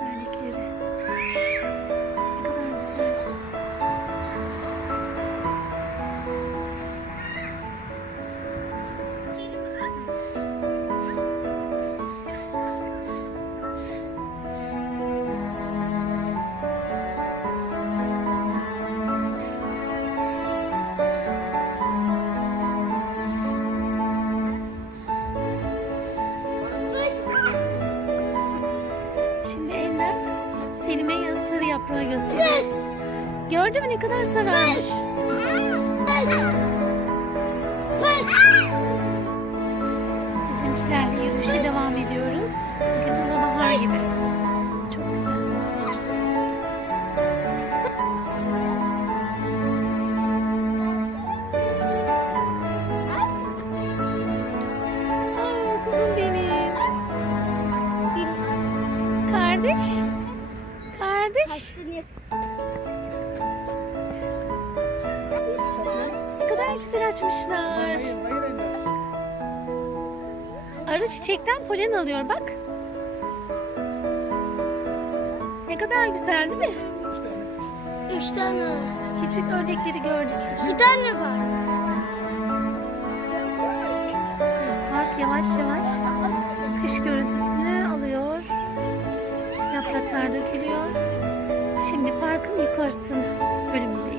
güzellikleri. Yaprağı gösteriyor. Gördün mü ne kadar sararmış? Bizimkilerle yürüyüşe devam ediyoruz. Bugün hava bahar gibi. Çok güzel. Kuzum benim. Kardeş. Kardeş. Ne kadar güzel açmışlar. Arı çiçekten polen alıyor bak. Ne kadar güzel değil mi? Üç tane. Küçük ördekleri gördük. İki tane var. Park yavaş yavaş kış görüntüsünü alıyor. Yapraklar dökülüyor. Şimdi parkın yukarısı bölümündeyiz.